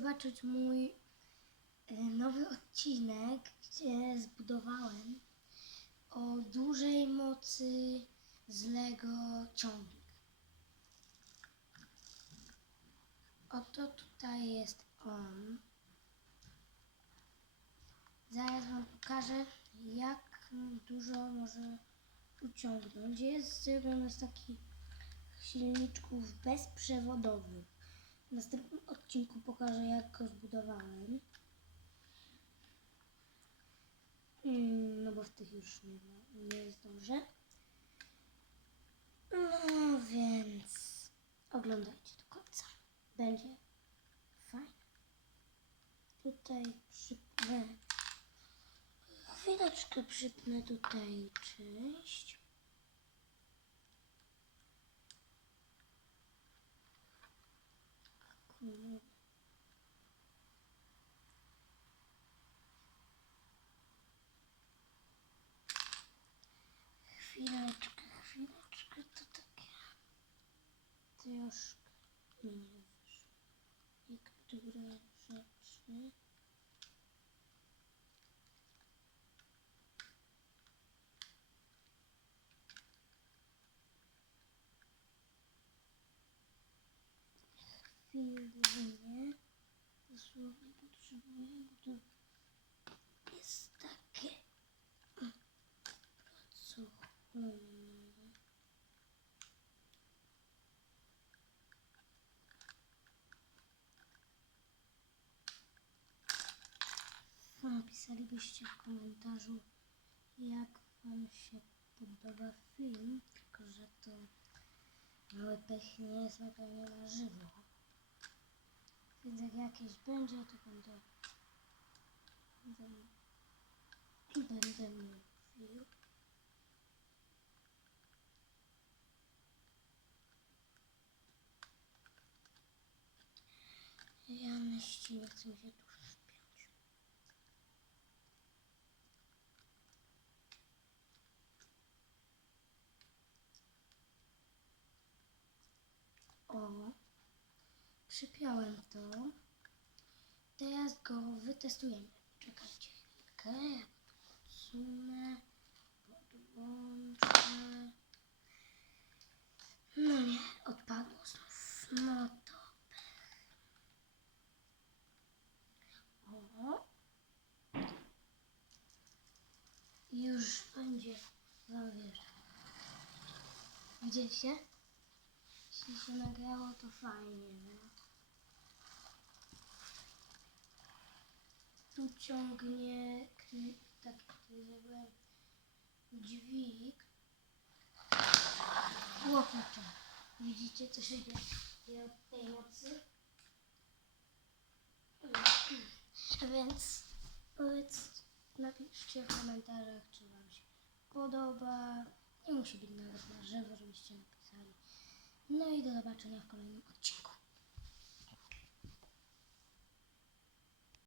zobaczyć mój e, nowy odcinek, gdzie zbudowałem o dużej mocy z Lego ciągnik. Oto tutaj jest on. Zaraz Wam pokażę, jak dużo może uciągnąć. Jest zrobiony z takich silniczków bezprzewodowych. W następnym odcinku pokażę, jak go zbudowałem. Mm, No bo w tych już nie, nie zdążę. No więc oglądajcie do końca. Będzie fajnie. Tutaj przypnę. Chwileczkę przypnę tutaj część. Kurde. Chwileczkę, chwileczkę, to takie troszkę mi nie wyszło. Niektóre rzeczy. Chwilę. Dosłownie potrzebuję, bo to jest takie pracochłonne. Napisalibyście w komentarzu, jak Wam się podoba film, tylko że to mały pech nie jest na żywo. Więc jak jakieś będzie, to będę będę, będę mówił. Ja myśli nie chcę się tu wspiąć. O, przypiąłem to. Teraz go wytestujemy. Czekajcie chwilkę, ja podsunę, podłączę. No nie, odpadło znów. No to O. Już będzie wiesz. Widzieliście? Jeśli się nagrało, to fajnie, no. Tu ciągnie jakby dźwig. Łokiecie. Widzicie, co się dzieje od tej mocy? Więc powiedz, napiszcie w komentarzach, czy Wam się podoba. Nie musi być nawet na żywo, żebyście napisali. No i do zobaczenia w kolejnym odcinku.